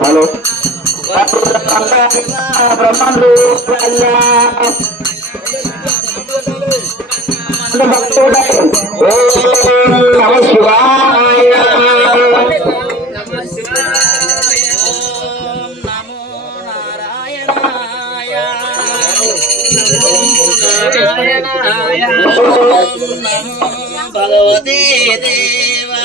Hello బ్రహ్మలు నమ శివాయ భగవతే దేవా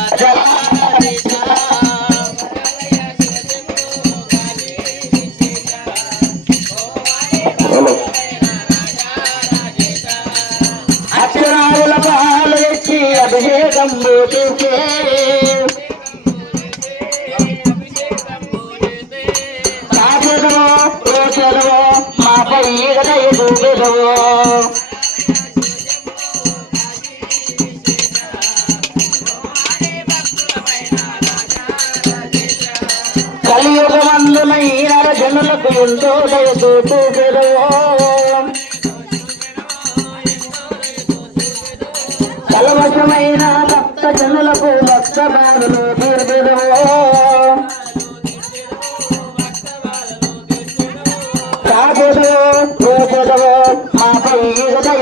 కలియుగమందుమైన జనులకు ఎంతో దయతో బాధలు తీర్పెదవో రాజదవో రోషదవో మాపై ఈగదయ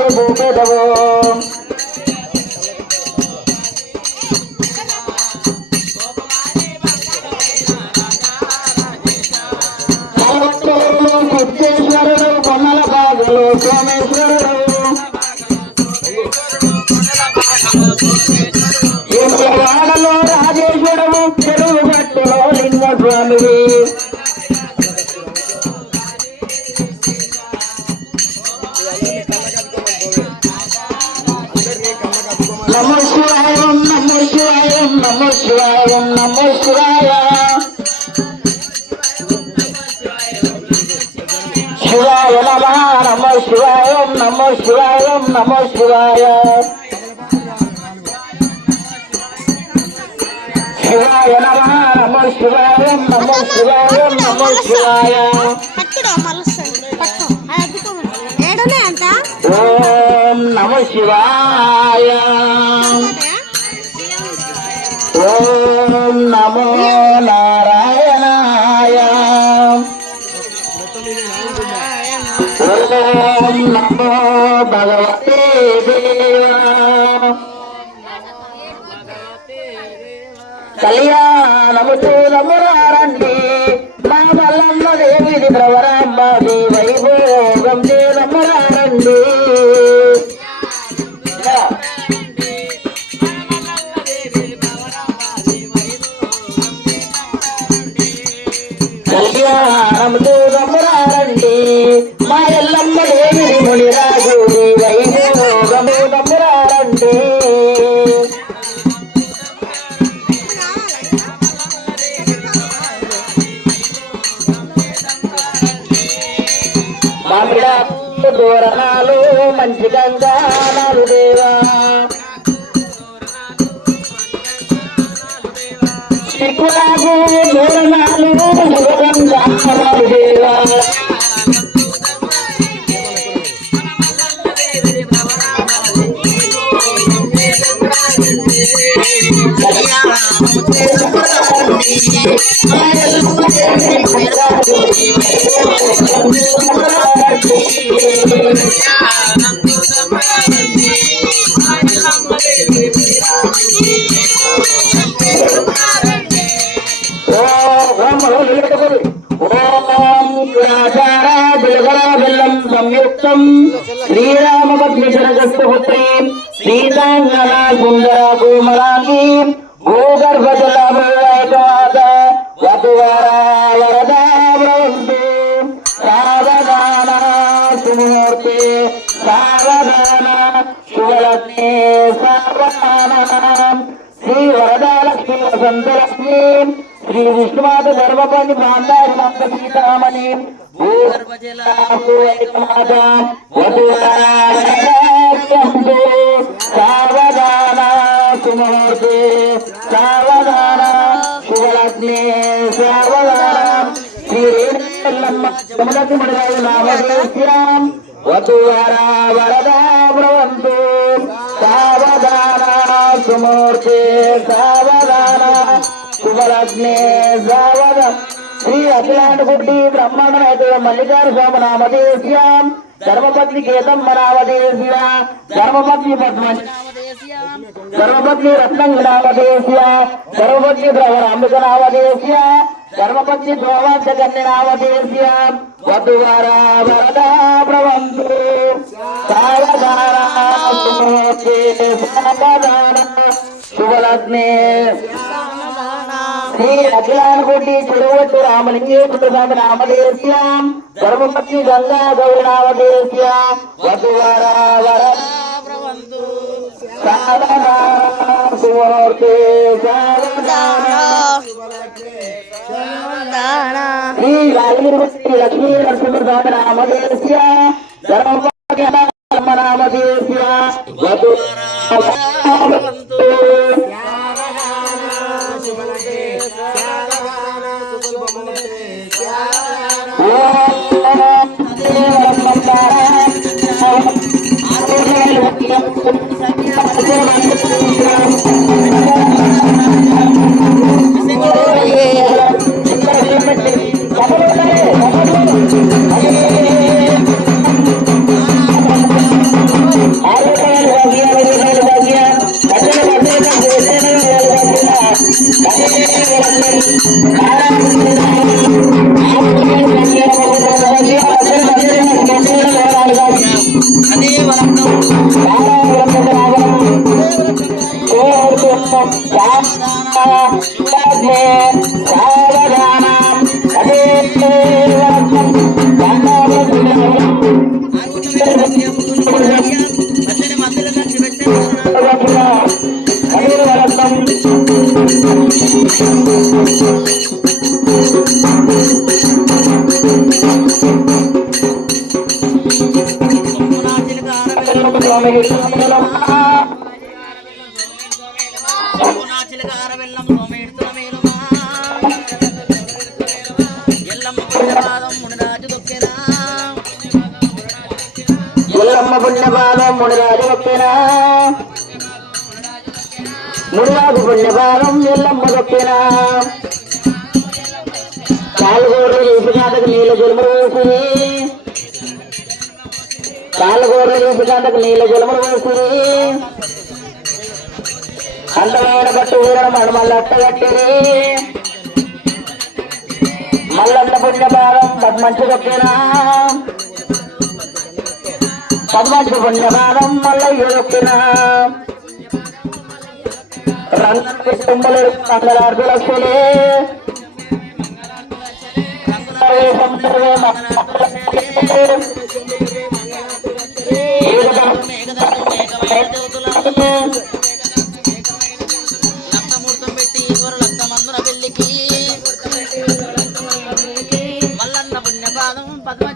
బాగులు సోమేశ్వరుడు శివాయ నమ నమో శివాయ నమో శివాయ నమో శివాయ. ఓం నమో శివాయ. ఓం నమో నారాయణాయ. ఓం నమో భగవతే దేవా కళ్యాణము చూడమురారండి మా మల్లమ్మ దేవిది మీ వైభోగం చేరమురారండి రండి సంయుక్తం శ్రీరామపద్మిశరగస్తు పుత్రీం సీతాంగనా గుండరా కోమలా సావధాన శుభలక్ష్మి శ్రీ వరదాలక్ష్మి వసంతలక్ష్మి శ్రీ విష్ణుమాత గర్భపతి ప్రాంతారి మంత సీతామణి సావధాన సుమూర్తి సావధాన శుభలగ్ని సావధాన శ్రీ రేణులమ్మ సుమలకి మడగాయి వధువరా వరదా భ్రవంతు సావధాన సుమూర్తి సావధాన శుభలగ్నే సావధాన శ్రీ అఖిలాండ గుడ్డి బ్రహ్మాండమైతే మల్లికార్జున మల్లికారు నామదేశ్యాం ధర్మపత్ని కేతమ్మ మనామదేశ్య ధర్మపత్ని పద్మని ధర్మపత్ని రత్నం నామదేశ్య ధర్మపత్ని భ్రవరాంబిక నామదేశ్య ధర్మపత్ని ద్రోవాంచకన్య నామదేశ్య వధువర వరదా భ్రవంతు సావధాన శుభలగ్నే. శ్రీ అఖిలానుకోటి చెరువట్టు రామలింగేశ్వర స్వామి నామదేశ్య గంగా గౌరి నామదేశ్య వధువర వర సాధనా శ్రీ రాజగిరి లక్ష్మీ నరసింహ స్వామి నామదేశ్య ధర్మపత్ని ఎల్లమ్మ పుణ్యపాదం ముడిరాజు ఒప్పినా ముడిరాజు పుణ్యపాదం ఎల్లమ్మ దొప్పినా కాలుగోర్లు ఈసుకాంతకు నీళ్ళ జలుములు వేసిరి కాలుగోర్లు ఈసుకాంతకు నీళ్ళ జలుములు వేసిరి అందమైన పట్టు ఊరడం మళ్ళీ అట్టగట్టిరి మల్లన్న పుణ్యపాదం పద్మంచి దొక్కినా పద్మంచి పుణ్యపాదం మల్లయ్య దొక్కినా రంగు తుమ్మలు మంగళార్జు లక్ష్మి లక్షమూర్తం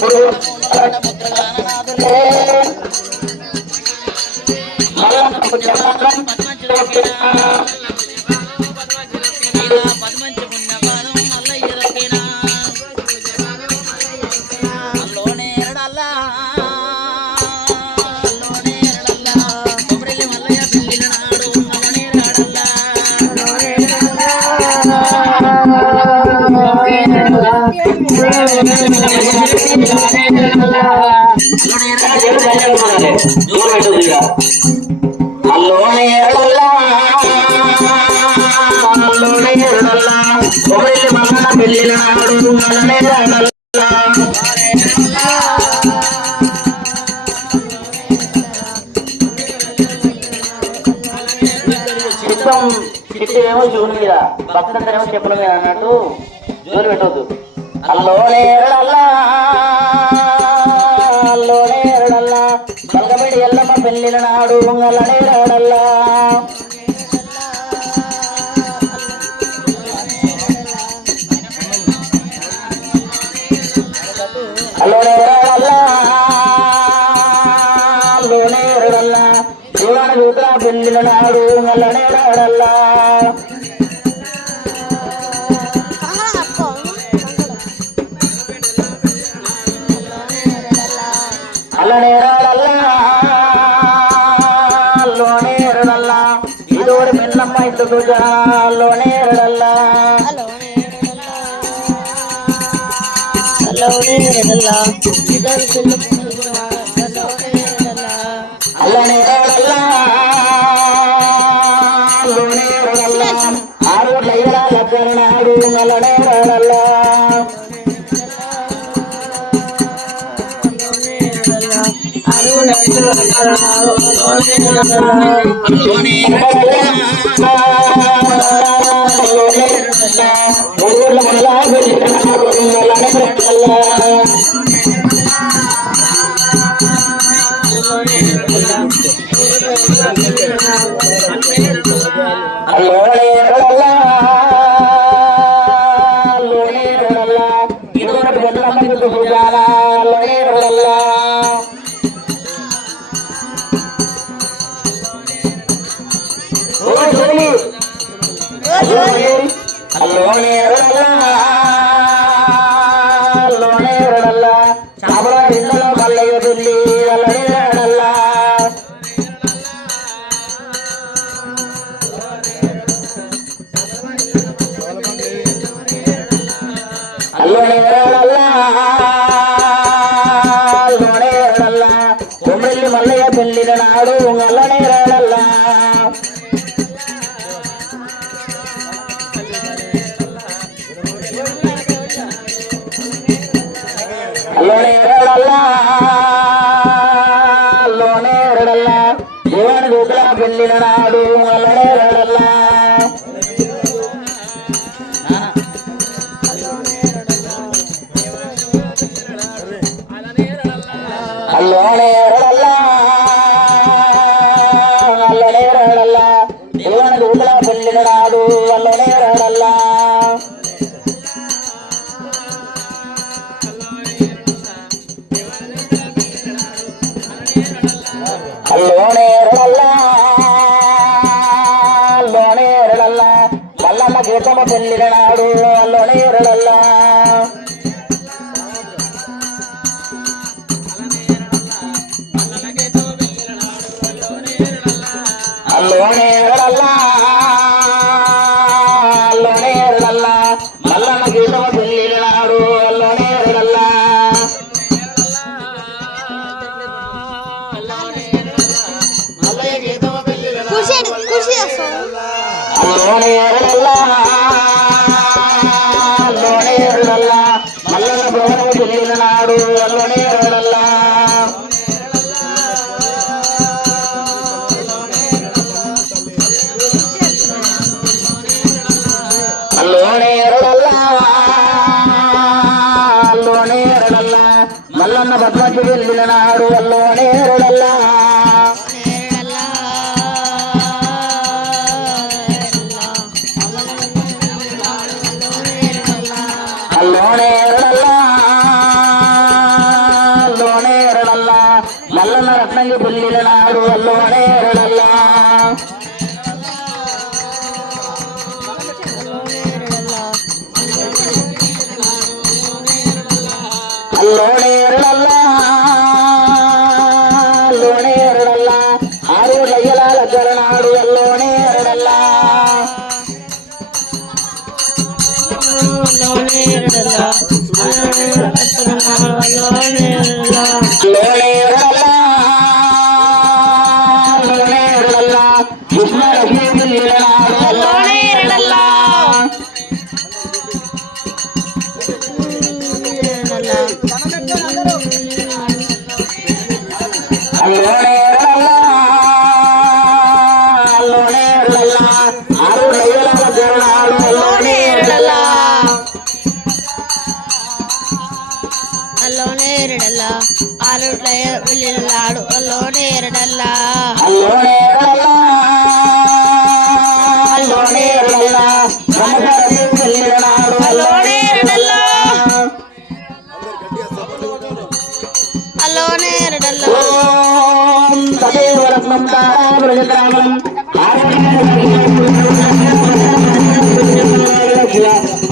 మూడు అల్లోనే ఎరడల్లా అల్లోనే ఎరడల్లా ఒకరి మన్న పెళ్ళిన నాడు చిత్తం మీద చెప్పుల మీద అన్నట్టు జోలు పెట్టవద్దు అల్లోనే ఎరడల్లా అల్లోనే బలగబడి పెళ్ళిన నాడు అల్లనే ఎరడల్లా పెళ్ళమ్మ ఇటు దూజా అల్లోనే ఎరడల్లా హలో హలో ఇద్దరు పిల్లలు అల్లనే ఎరడల్లా అల్లోనే ఎరడల్లా ఆరు లైలా నాడు అల్లనే రడల్లా. దేవుని దూతల పెళ్ళిన నాడు అల్లనే ఎరడల్లా అల్లోనే alone I love la Alhamdulillah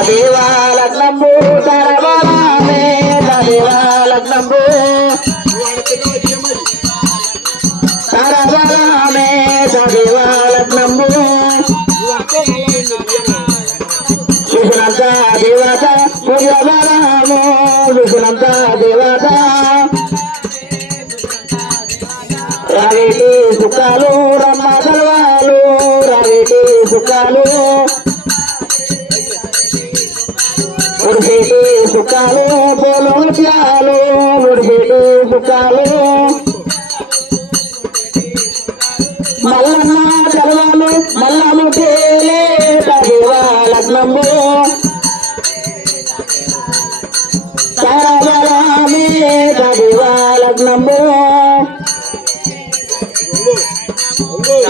దేవాలగ్నము సర్వరామే దేవాలగ్నము సర్వరామే సదేవాలగ్నము విష్ణంత దేవత సూర్యవరాము విష్ణంత దేవత. రవిటి సుఖాలు రమ్మ సర్వాలు రవిటి సుఖాలు ముడిపెట్టి సుఖాలు పోలో త్యాలు ముడిపెట్టి సుఖాలు మల్లమ్మ చలవాలు మల్లమ్మ పేలే తగివ లగ్నము. తరవరామే తగివ లగ్నము.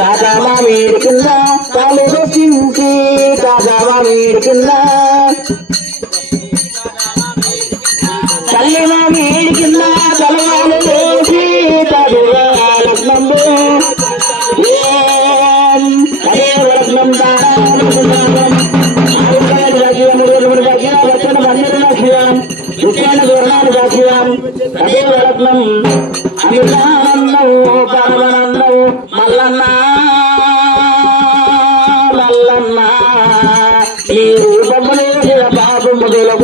రాజామా మీరు కింద కాలు రచించి రాజామా మీరు కింద. లల్లమ్మ లల్లమ్మ ఈ రూపములే బాబు మొదలు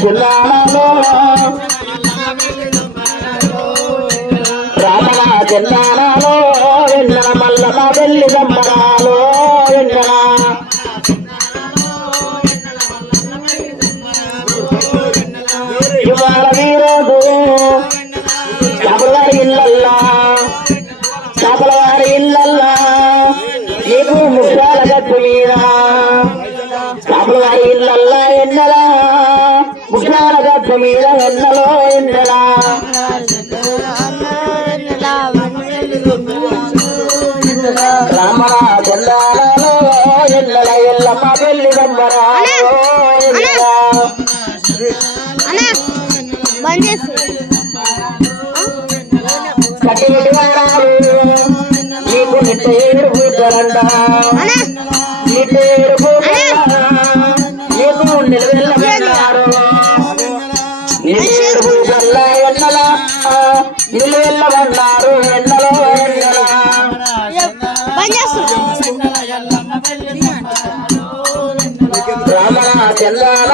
జిల్లాలో రామల జిల్లాలో ఎన్నల మల్లమ్మ వెళ్ళి దమ్మరా చెట్టు మీద వెన్నలో రామరా కొండాలలో ఎల్లల ఎల్లమ్మ పెళ్ళి దంబరా బంద్ చేసి. la